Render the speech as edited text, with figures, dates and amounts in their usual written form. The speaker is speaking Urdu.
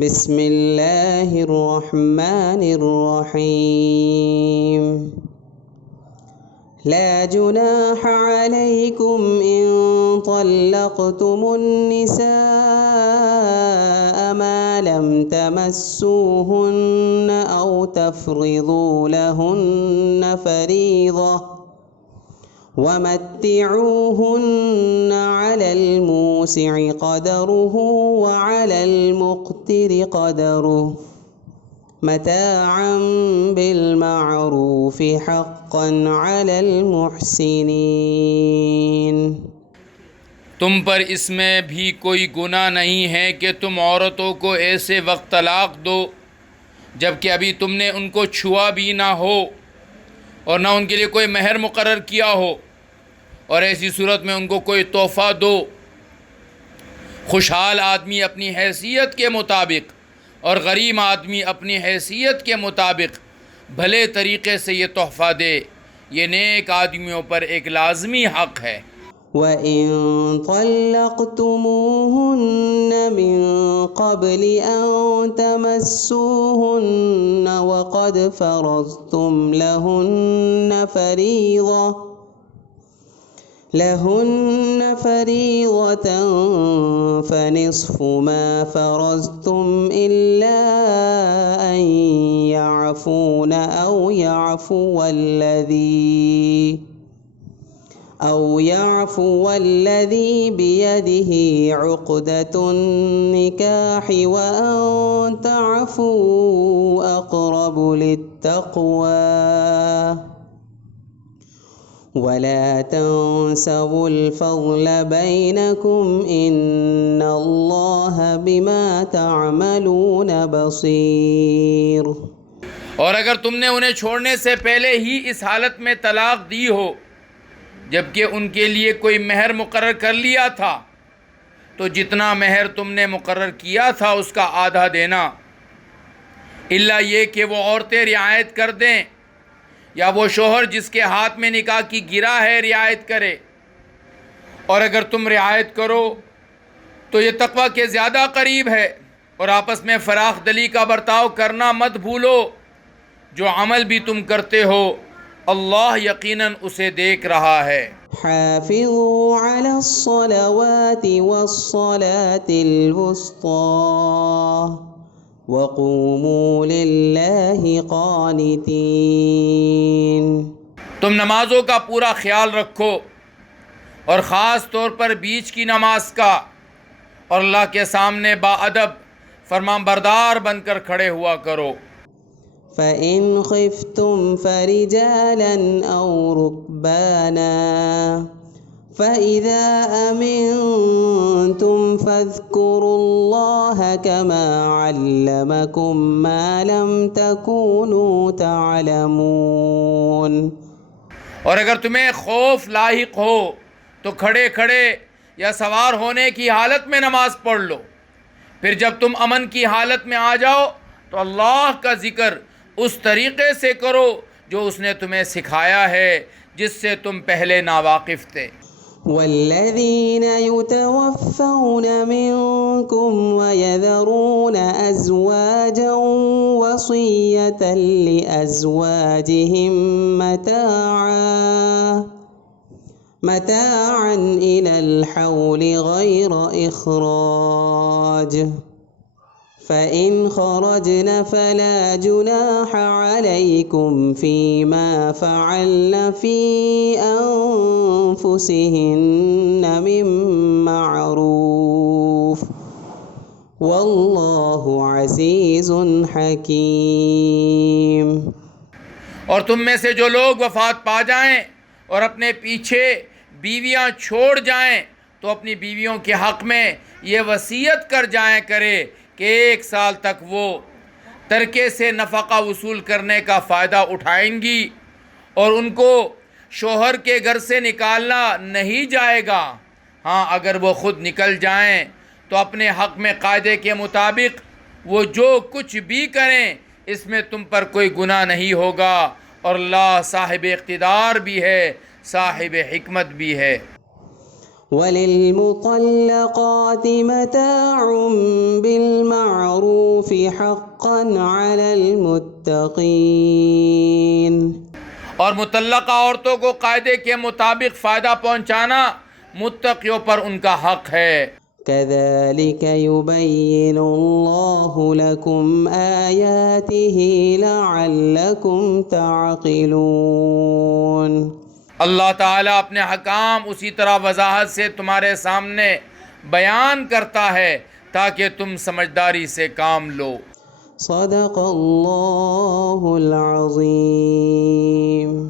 بسم اللہ الرحمن الرحیم لا جناح علیکم ان طلقتم النساء ما لم تمسوهن او تفرضوا لهن فریضة ومتعوهن على الموسع قدره وعلى المقتر قدره متاعا بالمعروف حقا على المحسنين۔ تم پر اس میں بھی کوئی گناہ نہیں ہے کہ تم عورتوں کو ایسے وقت طلاق دو جب کہ ابھی تم نے ان کو چھوا بھی نہ ہو اور نہ ان کے لیے کوئی مہر مقرر کیا ہو، اور ایسی صورت میں ان کو کوئی تحفہ دو۔ خوشحال آدمی اپنی حیثیت کے مطابق اور غریب آدمی اپنی حیثیت کے مطابق بھلے طریقے سے یہ تحفہ دے، یہ نیک آدمیوں پر ایک لازمی حق ہے۔ وَإِن طَلَّقْتُمُوهُنَّ مِن قَبْلِ أَن تَمَسُّوهُنَّ وَقَدْ فَرَضْتُمْ لهن فريضة فنصف ما فرضتم إلا أن يعفون أو يعفو الذي بيده عقدة النكاح وأن تعفوا أقرب للتقوى ولا تنسوا الفضل بينكم إن الله بما تعملون بصير۔ اور اگر تم نے انہیں چھوڑنے سے پہلے ہی اس حالت میں طلاق دی ہو جبکہ ان کے لیے کوئی مہر مقرر کر لیا تھا، تو جتنا مہر تم نے مقرر کیا تھا اس کا آدھا دینا، الا یہ کہ وہ عورتیں رعایت کر دیں یا وہ شوہر جس کے ہاتھ میں نکاح کی گرا ہے رعایت کرے۔ اور اگر تم رعایت کرو تو یہ تقوی کے زیادہ قریب ہے، اور آپس میں فراخ دلی کا برتاؤ کرنا مت بھولو۔ جو عمل بھی تم کرتے ہو اللہ یقیناً اسے دیکھ رہا ہے۔ حافظوا على الصلوات والصلاة الوسطى وَقُومُوا لِلَّهِ قَانِتِينَ۔ تم نمازوں کا پورا خیال رکھو، اور خاص طور پر بیچ کی نماز کا، اور اللہ کے سامنے باادب فرمان بردار بن کر کھڑے ہوا کرو۔ فَإِنْ خِفْتُمْ فَرِجَالًا أَوْ رُكْبَانًا فَإِذَا أَمِنْتُمْ فَاذْكُرُوا اللَّهَ كَمَا عَلَّمَكُمْ مَا لَمْ تَكُونُوا تَعْلَمُونَ۔ اور اگر تمہیں خوف لاحق ہو تو کھڑے کھڑے یا سوار ہونے کی حالت میں نماز پڑھ لو، پھر جب تم امن کی حالت میں آ جاؤ تو اللہ کا ذکر اس طریقے سے کرو جو اس نے تمہیں سکھایا ہے، جس سے تم پہلے ناواقف تھے۔ والذین یتوفون منکم ویذرون ازواجا وصیة لأزواجهم متاعا إلى الحول غير إخراج فإن خرجن فلا جناح عليكم فيما فعلن في أنفسهن من معروف والله عزيز حكيم۔ اور تم میں سے جو لوگ وفات پا جائیں اور اپنے پیچھے بیویاں چھوڑ جائیں تو اپنی بیویوں کے حق میں یہ وصیت کر جائیں کرے کہ 1 سال تک وہ ترکے سے نفقہ وصول کرنے کا فائدہ اٹھائیں گی، اور ان کو شوہر کے گھر سے نکالنا نہیں جائے گا۔ ہاں اگر وہ خود نکل جائیں تو اپنے حق میں قاعدے کے مطابق وہ جو کچھ بھی کریں اس میں تم پر کوئی گناہ نہیں ہوگا، اور اللہ صاحب اقتدار بھی ہے، صاحب حکمت بھی ہے۔ وَلِلْمُطَلَّقَاتِ مَتَاعٌ بِالْمَعْرُوفِ بالمعروف حقا على المتقين. اور مطلقہ عورتوں کو قاعدے کے مطابق فائدہ پہنچانا متقیوں پر ان کا حق ہے. كذلك يبين الله لكم آياته لعلكم تعقلون. اللہ تعالیٰ اپنے حکام اسی طرح وضاحت سے تمہارے سامنے بیان کرتا ہے تاکہ تم سمجھداری سے کام لو. صدق اللہ العظیم.